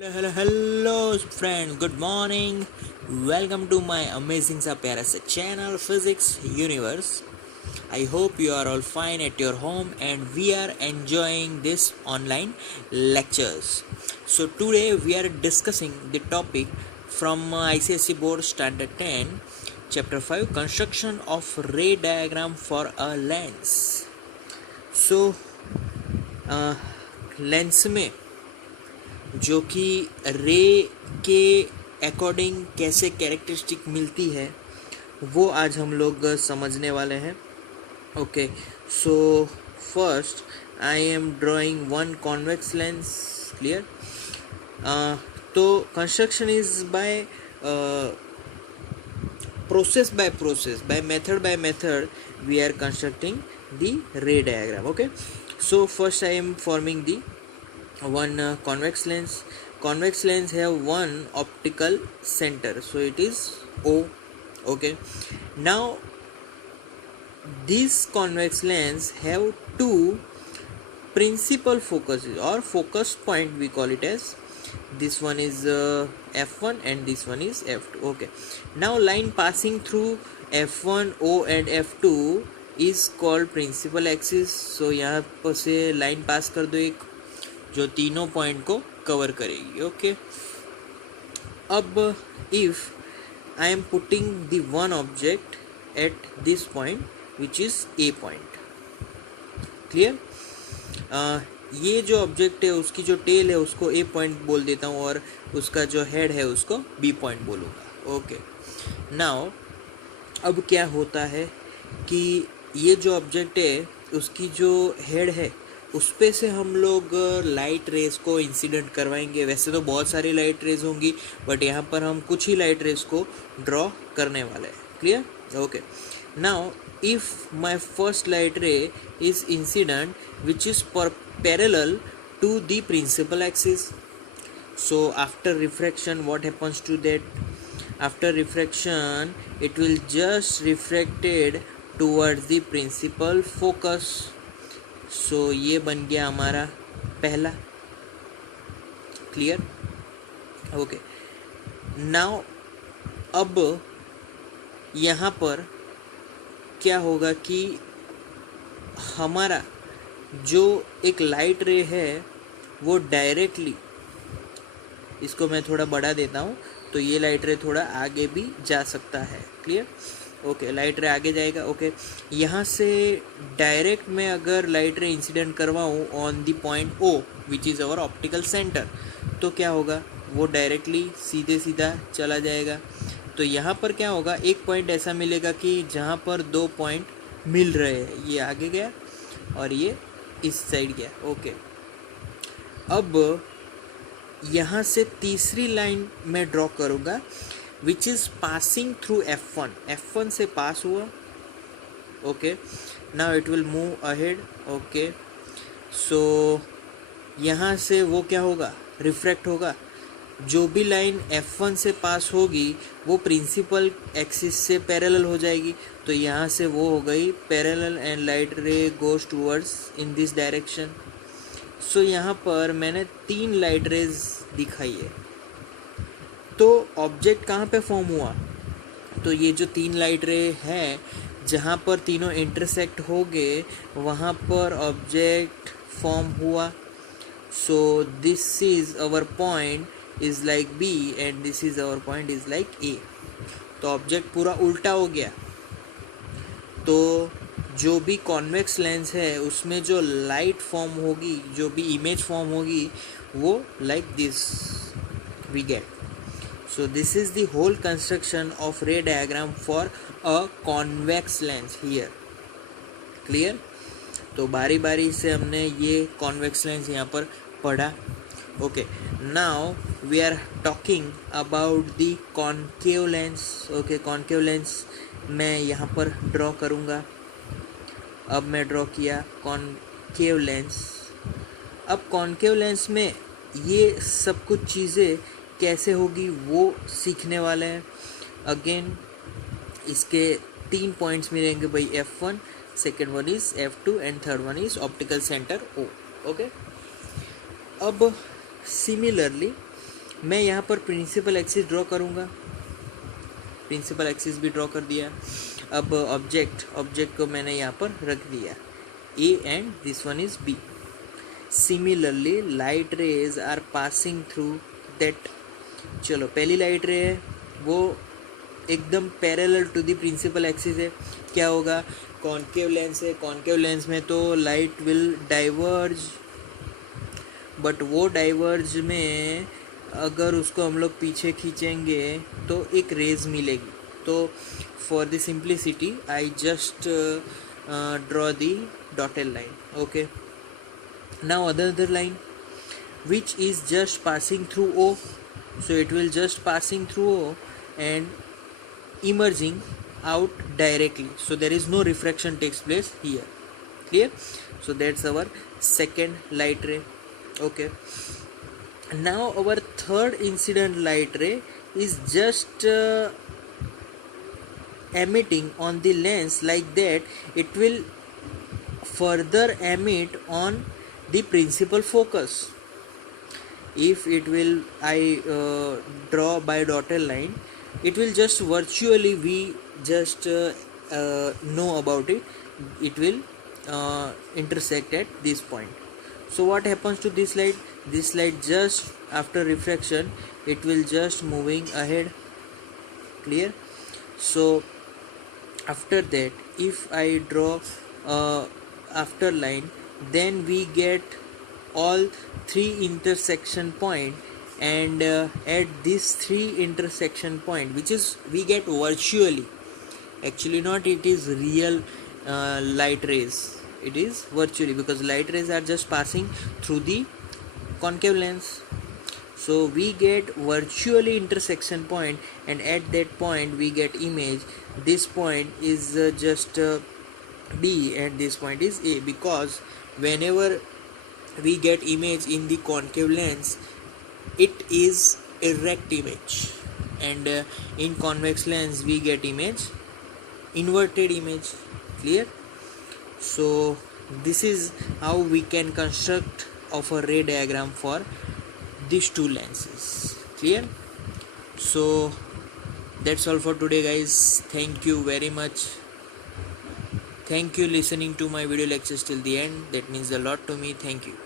Hello friend, good morning. Welcome to my amazing सा प्यारा सा channel Physics Universe. I hope you are all fine at your home and we are enjoying this online lectures. So today we are discussing the topic from ICSE Board Standard 10, Chapter 5, Construction of Ray Diagram for a Lens. So lens में जो कि रे के according कैसे characteristic मिलती है वो आज हम लोग समझने वाले हैं. Okay, so first I am drawing one convex lens. Clear? तो construction is by process by method we are constructing the ray diagram. Okay, so first I am forming the one convex lens have one optical center, so it is O. Okay, now this convex lens have two principal focuses or focus point, we call it as. This one is f1 and this one is f2. Okay, now line passing through f1 O and f2 is called principal axis. so यहाँ पर से line पास कर दो एक जो तीनों point को cover करेगी. ओके, अब if I am putting the one object at this point which is a point. Clear? ये जो ऑब्जेक्ट है उसकी जो टेल है उसको ए पॉइंट बोल देता हूँ और उसका जो हेड है उसको बी पॉइंट बोलूँगा. ओके, नाउ अब क्या होता है कि ये जो ऑब्जेक्ट है उसकी जो हेड है उस पे से हम लोग लाइट रेज को इंसिडेंट करवाएंगे. वैसे तो बहुत सारी लाइट रेज होंगी बट यहाँ पर हम कुछ ही लाइट रेज को ड्रॉ करने वाले हैं. Clear? Okay, now if my first light ray is incident which is parallel to the principal axis, so after refraction what happens to that? After refraction it will just refracted towards the principal focus. so ये बन गया हमारा पहला. Clear? Okay, now अब यहाँ पर क्या होगा कि हमारा जो एक लाइट रे है वो डायरेक्टली, इसको मैं थोड़ा बढ़ा देता हूँ तो ये लाइट रे थोड़ा आगे भी जा सकता है. क्लियर? ओके, लाइट रे आगे जाएगा. ओके, यहाँ से डायरेक्ट मैं अगर लाइट रे इंसिडेंट करवाऊँ on the point O which is our optical centre तो क्या होगा? वो डायरेक्टली सीधे सीधा चला जाएगा. तो यहाँ पर क्या होगा? एक पॉइंट ऐसा मिलेगा कि जहाँ पर दो पॉइंट मिल रहे हैं. ये आगे गया और ये इस साइड गया. ओके, अब यहाँ से तीसरी लाइन मैं ड्रॉ करूँगा which is passing through F1. F1 से पास हुआ. Okay, now it will move ahead. Okay, so यहाँ से वो क्या होगा? रिफ्रैक्ट होगा. जो भी लाइन F1 से पास होगी वो प्रिंसिपल एक्सिस से पैरेलल हो जाएगी. तो यहाँ से वो हो गई parallel and light ray goes towards in this direction. So यहाँ पर मैंने तीन लाइट रेज दिखाई है. तो ऑब्जेक्ट कहाँ पे फॉर्म हुआ? तो ये जो तीन लाइट रे है जहाँ पर तीनों इंटरसेक्ट हो गए वहाँ पर ऑब्जेक्ट फॉर्म हुआ. सो this is our point is like B and this is our point is like A. तो ऑब्जेक्ट पूरा उल्टा हो गया. तो जो भी कॉन्वेक्स लेंस है उसमें जो लाइट फॉर्म होगी, जो भी इमेज फॉर्म होगी वो like this we get. So this is the whole construction of ray diagram for a convex lens here. Clear? तो बारी बारी से हमने ये कॉन्वेक्स लेंस यहाँ पर पढ़ा. Okay, now we are talking about the concave lens. okay, concave lens मैं यहाँ पर ड्रॉ करूँगा. अब मैं ड्रॉ किया concave lens. अब concave lens में ये सब कुछ चीज़ें कैसे होगी वो सीखने वाले हैं. अगेन इसके तीन पॉइंट्स मिलेंगे भाई. F1, second one is F2 and third one is optical centre O. Okay, अब सिमिलरली मैं यहाँ पर प्रिंसिपल एक्सिस ड्रॉ करूँगा, प्रिंसिपल एक्सिस भी ड्रॉ कर दिया। अब ऑब्जेक्ट को मैंने यहाँ पर रख दिया A and this one is B. Similarly light rays are passing through that, चलो पहली लाइट रे है वो एकदम parallel to the principal axis है, क्या होगा, कॉन्केव लेंस है, कॉन्केव लेंस में तो लाइट विल डाइवर्ज, बट वो डाइवर्ज में अगर उसको हम लोग पीछे खींचेंगे तो एक रेज मिलेगी। तो for the simplicity I just draw the dotted line. Okay, now other line which is just passing through O, so it will just passing through O and emerging out directly, so there is no refraction takes place here. Clear? So that's our second light ray. Okay, now our third incident light ray is just emitting on the lens like that. It will further emit on the principal focus. If it will draw by dotted line, it will just virtually we just know about it, it will intersect at this point. So what happens to this light? This light just after refraction it will just moving ahead. Clear? So after that if I draw after line, then we get all three intersection point, and at this three intersection point, which is we get virtually, actually not it is real light rays, it is virtually, because light rays are just passing through the concave lens. So we get virtually intersection point, and at that point we get image. This point is just B and this point is A, because whenever we get image in the concave lens, it is erect image, and in convex lens we get image inverted image. Clear? So this is how we can construct of a ray diagram for these two lenses. Clear? So that's all for today guys. Thank you very much. Thank you listening to my video lectures till the end. That means a lot to me. Thank you.